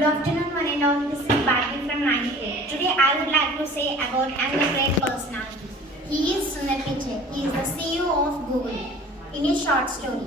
Good afternoon, one and all. This is Bharti from 98. Today, I would like to say about another great personality. He is Sundar Pichai. He is the CEO of Google. In a short story.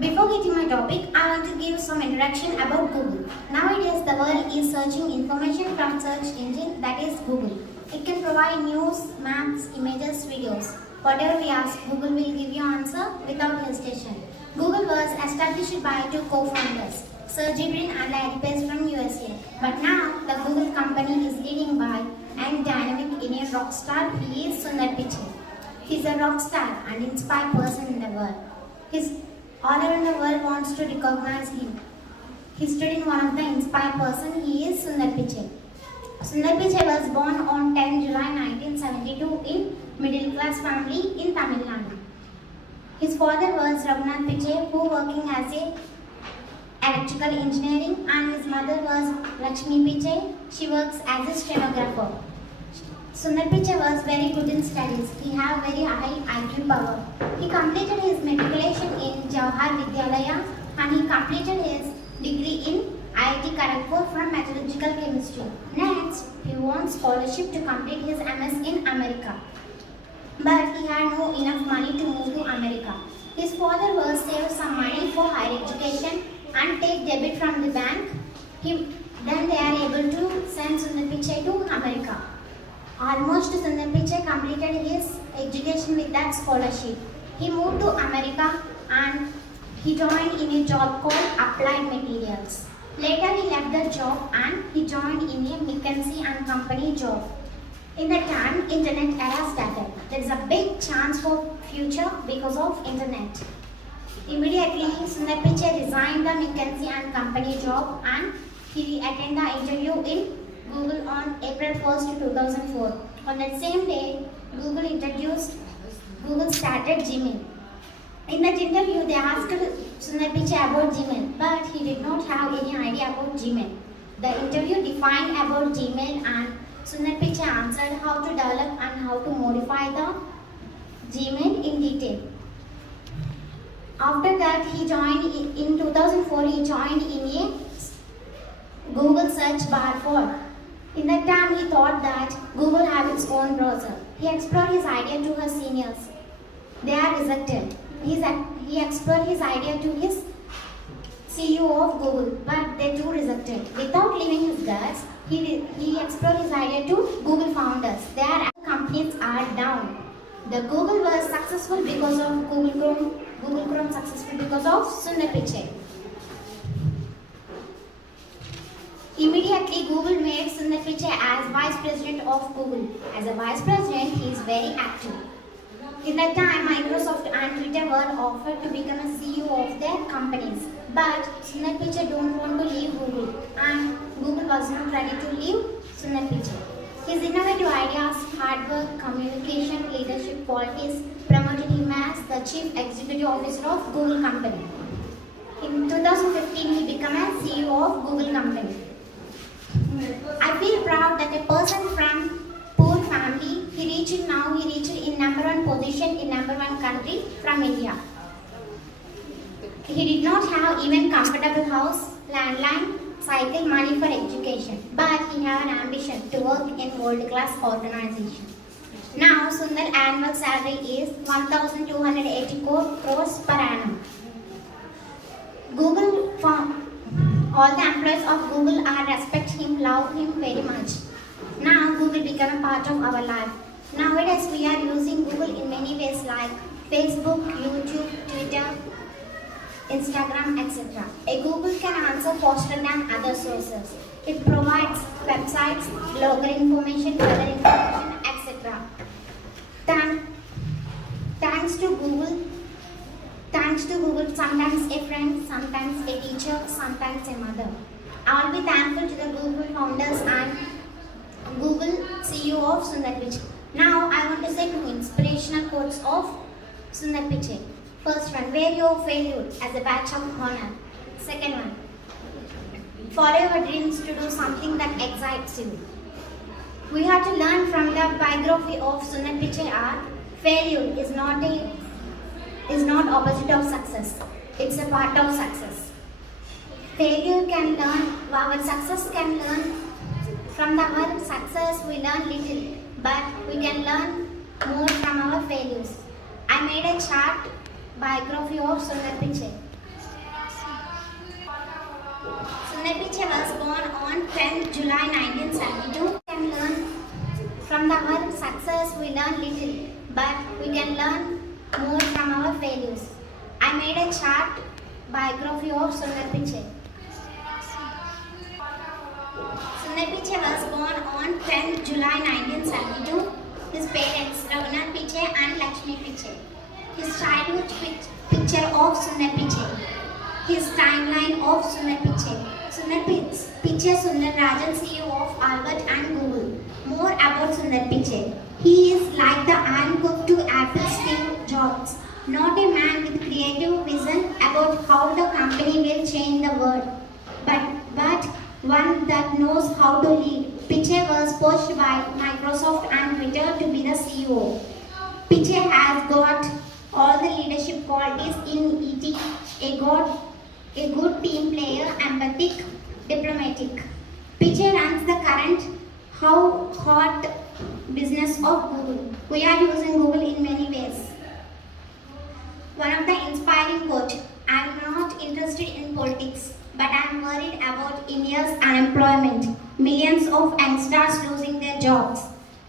Before getting my topic, I want to give some introduction about Google. Nowadays, the world is searching information from search engine that is Google. It can provide news, maps, images, videos. Whatever we ask, Google will give you answer without hesitation. Google was established by two co-founders, Sergey Brin and Larry Page from USA. But now, the Google company is leading by and dynamic in a rock star. He is Sundar Pichai. He is a rock star and inspired person in the world. All around the world wants to recognize him. He stood in one of the inspired person. He is Sundar Pichai. Sundar Pichai was born on 10 July 1972 in middle class family in Tamil Nadu. His father was Raghunath Pichai, who working as a electrical engineering, and his mother was Lakshmi Pichai. She works as a stenographer. Sundar Pichai was very good in studies. He had very high IQ power. He completed his matriculation in Jawahar Vidyalaya and he completed his degree in IIT Kharagpur from metallurgical chemistry. Next, he won scholarship to complete his MS in America. But he had no enough money to move to America. His father was saved some money for higher education and take debit from the bank. Then they are able to send Sundar Pichai to America. Almost Sundar Pichai completed his education with that scholarship. He moved to America and he joined in a job called Applied Materials. Later he left the job and he joined in a McKinsey and Company job. In that time, internet era started. There is a big chance for future because of internet. Immediately, Sundar Pichai resigned the McKinsey and Company job and he attended the interview in Google on April 1st, 2004. On that same day, Google started Gmail. In that interview, they asked Sundar Pichai about Gmail, but he did not have any idea about Gmail. The interview defined about Gmail and Sundar Pichai answered how to develop and how to modify the Gmail in detail. After that, he joined in 2004. He joined in a Google search bar for. In that time, he thought that Google had its own browser. He explored his idea to his seniors. They are rejected. He explored his idea to his CEO of Google, but they too rejected. Without leaving his guts, he explored his idea to Google founders. Their companies are down. The Google was successful because of Google Chrome successful because of Sundar Pichai. Immediately, Google made Sundar Pichai as Vice President of Google. As a Vice President, he is very active. In that time, Microsoft and Twitter were offered to become a CEO of their companies. But Sundar Pichai don't want to leave Google and Google was not ready to leave Sundar Pichai. His innovative ideas, hard work, communication, leadership qualities promoted him as the Chief Executive Officer of Google company. In 2015, he became a CEO of Google company. I feel proud that a person from poor family, he reached in number one position in number one country from India. He did not have even comfortable house, landline, cycle, money for education, but he had an ambition to work in world-class organization. Now, Sundar annual salary is 1,280 crores per annum. All the employees of Google are respect him, love him very much. Now, Google became a part of our life. Nowadays, we are using Google in many ways like Facebook, YouTube, Twitter, Instagram, etc. A Google can answer faster than other sources. It provides websites, blogger information, weather information, etc. Thanks to Google, sometimes a friend, sometimes a teacher, sometimes a mother. I will be thankful to the Google founders and Google CEO of Sundar Pichai. Now I want to say two inspirational quotes of Sundar Pichai. First one, wear your failure as a badge of honor. Second one, follow your dreams to do something that excites you. We have to learn from the biography of Sundar Pichai. Failure is not opposite of success. It's a part of success. Failure can learn, our success can learn. From our success, we learn little, but we can learn more from our failures. I made a short biography of Sundar Pichai. Sundar Pichai was born on 10th July 1972. We can learn from our success, we learn little, but we can learn more from our failures. I made a short biography of Sundar Pichai. Sundar Pichai was born on 10th July 1972. His parents, Raghunath Pichai and Lakshmi Pichai. His childhood picture of Sundar Pichai. His timeline of Sundar Pichai. Sundar Pichai Sundar Rajan, CEO of Alphabet and Google. More about Sundar Pichai. He is like the Iron Cook to Apple Steve Jobs. Not a man with creative vision about how the company will change the world, but one that knows how to lead. Pichai was poached by Microsoft and Twitter to be the CEO. Pichai has got all the leadership qualities in ET, a good team player, empathic, diplomatic. Pichai runs the current hot business of Google. We are using Google in many ways. One of the inspiring quote, I am not interested in politics, but I am worried about India's unemployment. Millions of youngsters losing their jobs.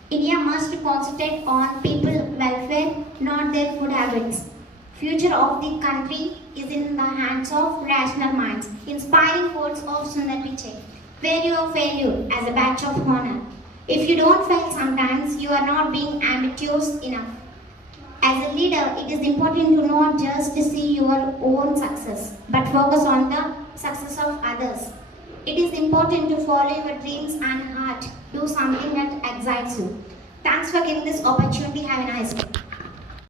India must concentrate on people welfare, not their food habits. Future of the country is in the hands of rational minds. Inspiring quotes of Sundar Pichai. Wear your failure as a badge of honor. If you don't fail sometimes, you are not being ambitious enough. As a leader, it is important to not just see your own success, but focus on the success of others. It is important to follow your dreams and heart. Do something that excites you. Thanks for giving this opportunity. Have a nice day.